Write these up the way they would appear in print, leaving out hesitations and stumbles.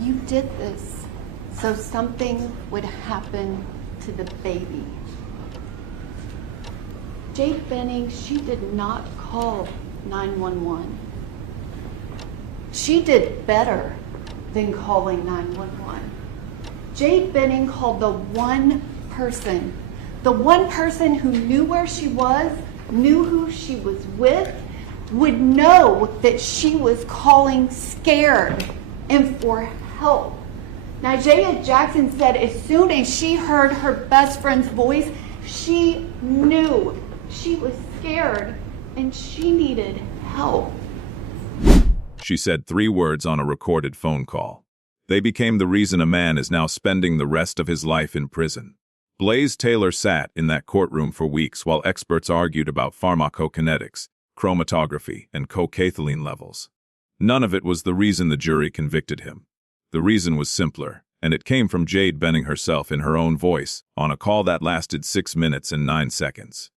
You did this so something would happen to the baby. Jade Benning, she did not call 911. She did better than calling 911. Jade Benning called the one person who knew where she was, knew who she was with, would know that she was calling scared and for help. Niga Jackson said as soon as she heard her best friend's voice, she knew she was scared and she needed help. She said 3 words on a recorded phone call. They became the reason a man is now spending the rest of his life in prison. Blaze Taylor sat in that courtroom for weeks while experts argued about pharmacokinetics, chromatography, and cocaine levels. None of it was the reason the jury convicted him. The reason was simpler, and it came from Jade Benning herself in her own voice, on a call that lasted 6 minutes and 9 seconds.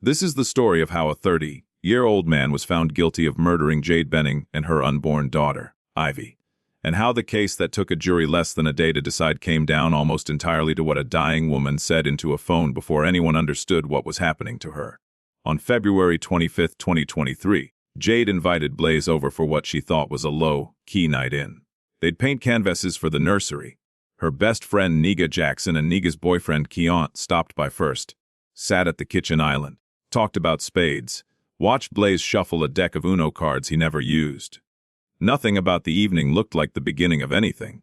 This is the story of how a 30-year-old man was found guilty of murdering Jade Benning and her unborn daughter, Ivy, and how the case that took a jury less than a day to decide came down almost entirely to what a dying woman said into a phone before anyone understood what was happening to her. On February 25, 2023, Jade invited Blaze over for what she thought was a low-key night in. They'd paint canvases for the nursery. Her best friend Niga Jackson and Niga's boyfriend Keont stopped by first, sat at the kitchen island, talked about spades, watched Blaze shuffle a deck of Uno cards he never used. Nothing about the evening looked like the beginning of anything.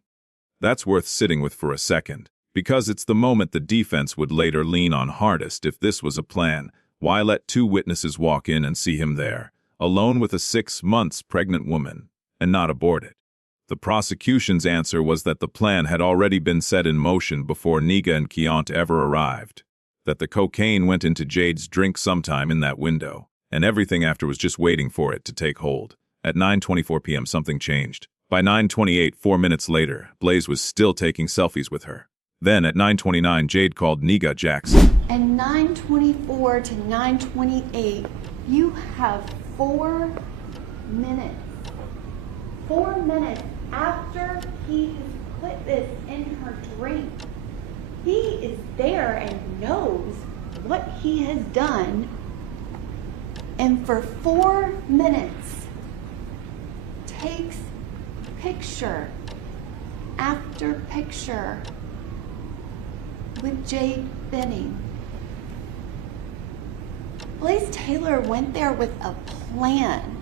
That's worth sitting with for a second, because it's the moment the defense would later lean on hardest. If this was a plan, why let 2 witnesses walk in and see him there, alone with a 6 months pregnant woman, and not abort it? The prosecution's answer was that the plan had already been set in motion before Niga and Keont ever arrived, that the cocaine went into Jade's drink sometime in that window, and everything after was just waiting for it to take hold. At 9:24 p.m. something changed. By 9:28, 4 minutes later, Blaze was still taking selfies with her. Then at 9:29, Jade called Niga Jackson. At 9:24 to 9:28, you have 4 minutes. 4 minutes after he has put this in her drink. He is there and knows what he has done. And for 4 minutes, takes picture after picture with Jade Benning. Blaze Taylor went there with a plan.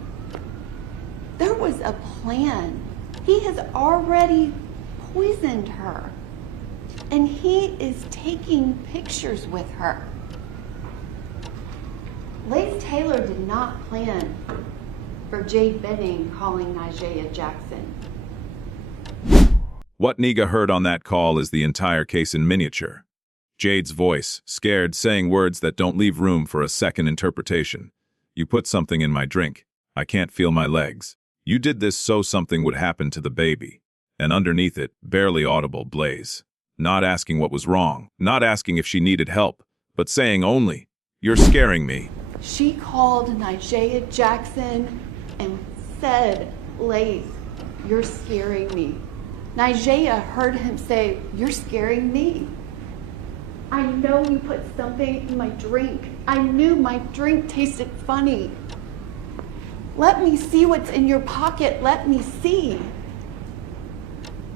There was a plan. He has already poisoned her, and he is taking pictures with her. Blaze Taylor did not plan for Jade Benning calling Niga Jackson. What Niga heard on that call is the entire case in miniature. Jade's voice, scared, saying words that don't leave room for a second interpretation. You put something in my drink. I can't feel my legs. You did this so something would happen to the baby. And underneath it, barely audible Blaze. Not asking what was wrong, not asking if she needed help, but saying only, "You're scaring me." She called Niga Jackson and said, "Blaze, you're scaring me." Niga heard him say, "You're scaring me. I know you put something in my drink. I knew my drink tasted funny. Let me see what's in your pocket. Let me see.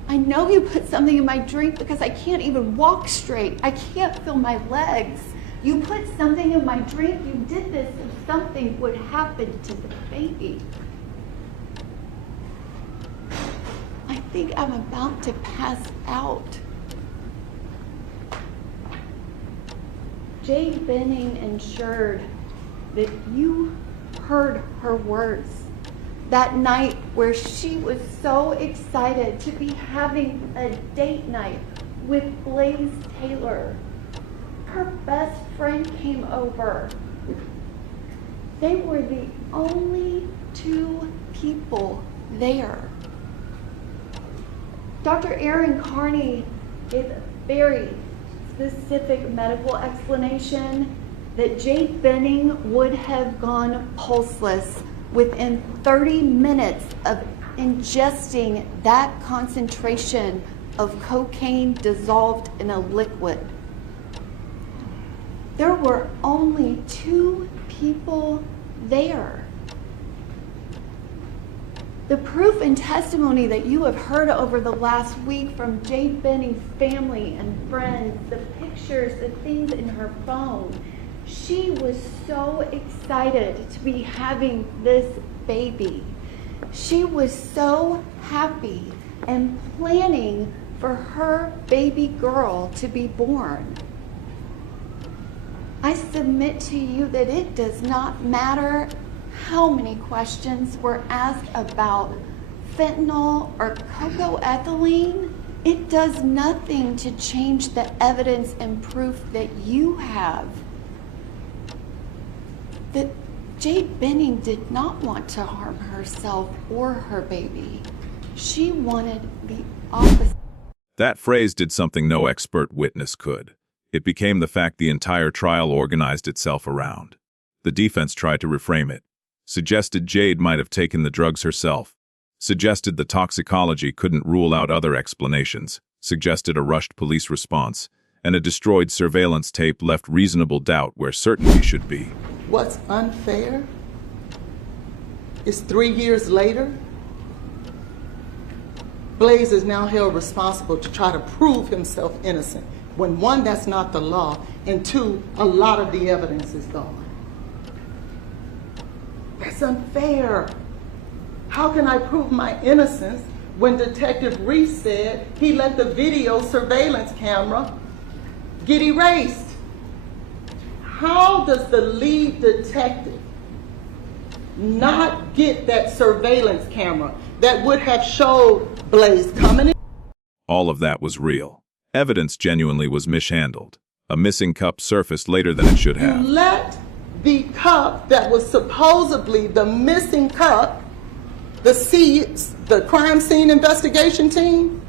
I know you put something in my drink because I can't even walk straight. I can't feel my legs. You put something in my drink. You did this so something would happen to the baby." I think I'm about to pass out. Jade Benning ensured that you heard her words that night where she was so excited to be having a date night with Blaze Taylor. Her best friend came over. They were the only 2 people there. Dr. Aaron Carney gave a very specific medical explanation that Jade Benning would have gone pulseless within 30 minutes of ingesting that concentration of cocaine dissolved in a liquid. There were only 2 people there. The proof and testimony that you have heard over the last week from Jade Benning's family and friends, the pictures, the things in her phone, she was so excited to be having this baby. She was so happy and planning for her baby girl to be born. I submit to you that it does not matter how many questions were asked about fentanyl or cocoethylene. It does nothing to change the evidence and proof that you have that Jade Benning did not want to harm herself or her baby. She wanted the opposite. That phrase did something no expert witness could. It became the fact the entire trial organized itself around. The defense tried to reframe it, suggested Jade might have taken the drugs herself, suggested the toxicology couldn't rule out other explanations, suggested a rushed police response, and a destroyed surveillance tape left reasonable doubt where certainty should be. What's unfair is 3 years later, Blaze is now held responsible to try to prove himself innocent, when 1, that's not the law, and 2, a lot of the evidence is gone. That's unfair. How can I prove my innocence when Detective Reese said he let the video surveillance camera get erased? How does the lead detective not get that surveillance camera that would have showed Blaze coming in? All of that was real. Evidence genuinely was mishandled. A missing cup surfaced later than it should have. You let the cup that was supposedly the missing cup, the crime scene investigation team,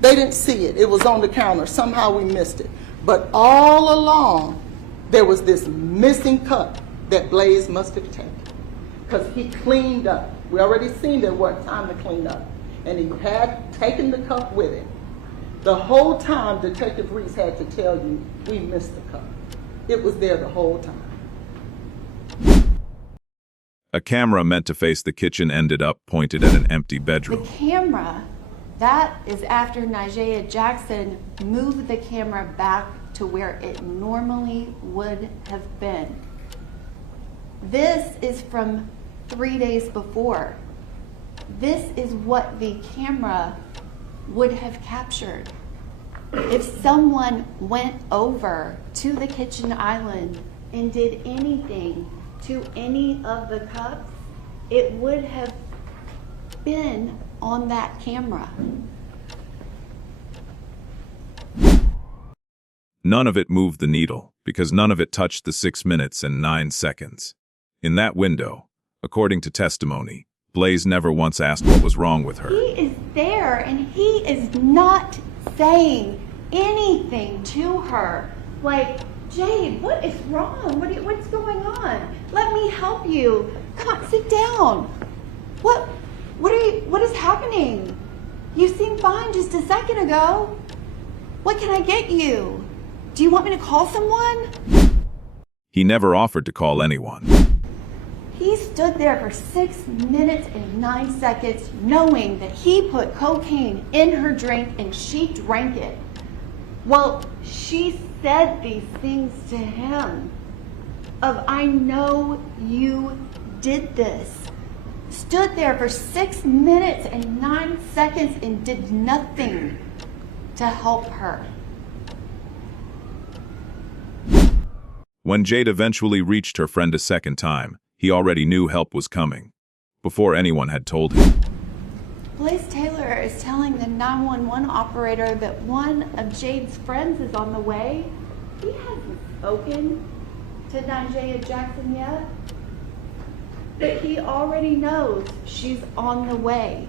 they didn't see it. It was on the counter. Somehow we missed it. But all along, there was this missing cup that Blaze must have taken, because he cleaned up. We already seen there wasn't time to clean up. And he had taken the cup with him. The whole time, Detective Reese had to tell you, we missed the cup. It was there the whole time. A camera meant to face the kitchen ended up pointed at an empty The bedroom. camera, that is after Niga Jackson moved the camera back to where it normally would have been. This is from 3 days before. This is what the camera would have captured. If someone went over to the kitchen island and did anything to any of the cups, it would have been on that camera. None of it moved the needle, because none of it touched the 6 minutes and 9 seconds. In that window, according to testimony, Blaze never once asked what was wrong with her. He is there and he is not saying anything to her. Like, Jade, what is wrong? What's going on? Let me help you. Come on, sit down. What is happening? You seemed fine just a second ago. What can I get you? Do you want me to call someone? He never offered to call anyone. He stood there for 6 minutes and 9 seconds knowing that he put cocaine in her drink and she drank it. Well, she said these things to him of, I know you did this. Stood there for 6 minutes and 9 seconds and did nothing to help her. When Jade eventually reached her friend a second time, he already knew help was coming, before anyone had told him. Blaze Taylor is telling the 911 operator that one of Jade's friends is on the way. He hasn't spoken to Niga Jackson yet, but he already knows she's on the way.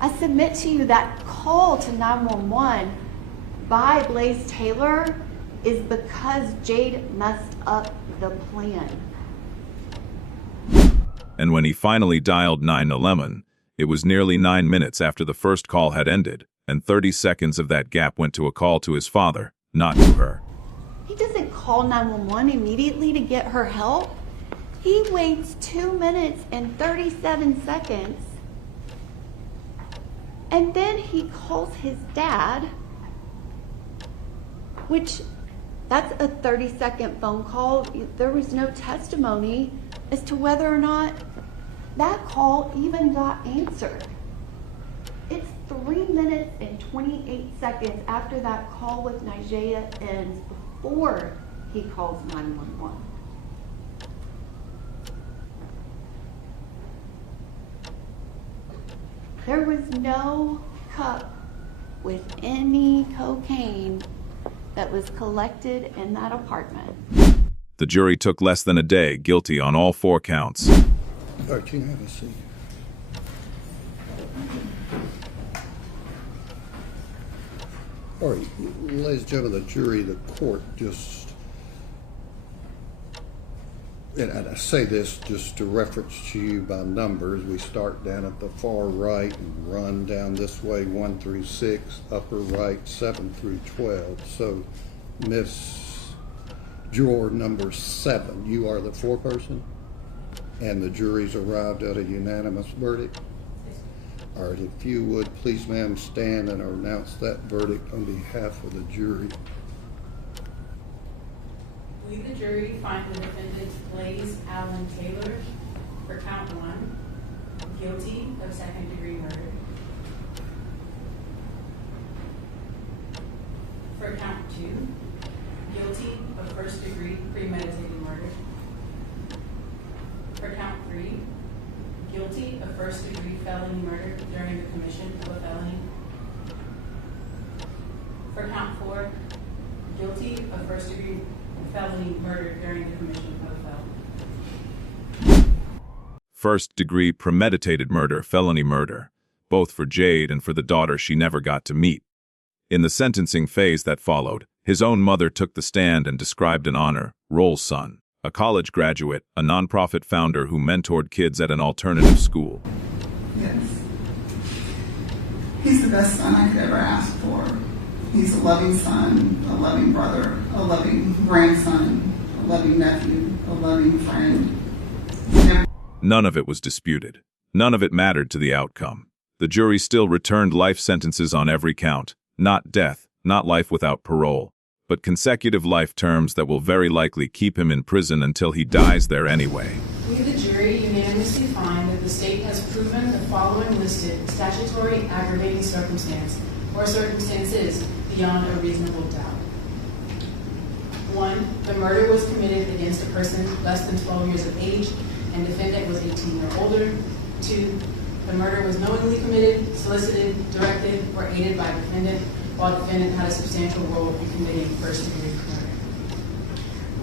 I submit to you that call to 911 by Blaze Taylor is because Jade messed up the plan. And when he finally dialed 911, It was nearly 9 minutes after the first call had ended, and 30 seconds of that gap went to a call to his father, not to her. He doesn't call 911 immediately to get her help. He waits 2 minutes and 37 seconds. And then he calls his dad, which that's a 30-second phone call. There was no testimony as to whether or not that call even got answered. It's 3 minutes and 28 seconds after that call with Niga ends before he calls 911. There was no cup with any cocaine that was collected in that apartment. The jury took less than a day, guilty on all 4 counts. All right, you can have a seat. All right, ladies and gentlemen of the jury, the court just, and I say this just to reference to you by numbers. We start down at the far right and run down this way, 1 through 6, upper right, 7 through 12. So, Miss Juror number 7, you are the foreperson, and the jury's arrived at a unanimous verdict. All right, if you would, please, ma'am, stand and announce that verdict on behalf of the jury. We, the jury, find the defendant Blaze Allen Taylor for count 1, guilty of second-degree murder. For count 2, guilty of first-degree premeditated murder. For count 3, guilty of first-degree felony murder during the commission of a felony. For count 4, guilty of first-degree felony murder during the commission of a felony. First-degree premeditated murder, felony murder, both for Jade and for the daughter she never got to meet. In the sentencing phase that followed, his own mother took the stand and described an honor roll son, a college graduate, a nonprofit founder who mentored kids at an alternative school. Yes. He's the best son I could ever ask for. He's a loving son, a loving brother, a loving grandson, a loving nephew, a loving friend. None of it was disputed. None of it mattered to the outcome. The jury still returned life sentences on every count. Not death, not life without parole, but consecutive life terms that will very likely keep him in prison until he dies there anyway. We, the jury, unanimously find that the state has proven the following listed statutory aggravating circumstance or circumstances beyond a reasonable doubt. 1, the murder was committed against a person less than 12 years of age and defendant was 18 or older. 2, the murder was knowingly committed, solicited, directed, or aided by defendant while defendant had a substantial role in committing first-degree murder.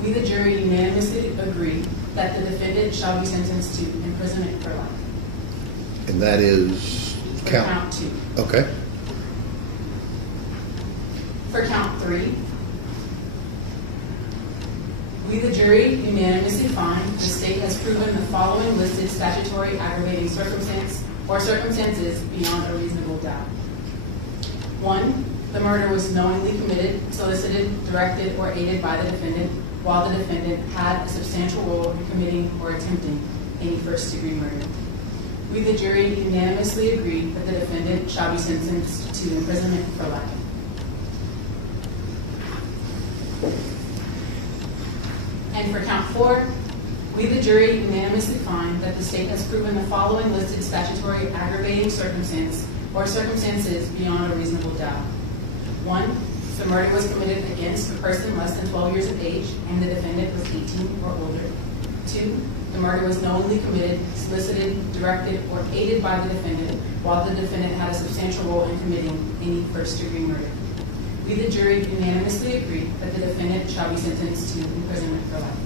We, the jury, unanimously agree that the defendant shall be sentenced to imprisonment for life. And that is For count 2. Okay. For count 3, we, the jury, unanimously find the state has proven the following listed statutory aggravating circumstance or circumstances beyond a reasonable doubt. 1, the murder was knowingly committed, solicited, directed, or aided by the defendant while the defendant had a substantial role in committing or attempting any first-degree murder. We, the jury, unanimously agree that the defendant shall be sentenced to imprisonment for life. And for count 4, we, the jury, unanimously find that the state has proven the following listed statutory aggravating circumstance or circumstances beyond a reasonable doubt. 1, the murder was committed against a person less than 12 years of age and the defendant was 18 or older. 2, the murder was knowingly committed, solicited, directed, or aided by the defendant while the defendant had a substantial role in committing any first-degree murder. We, the jury, unanimously agree that the defendant shall be sentenced to imprisonment for life.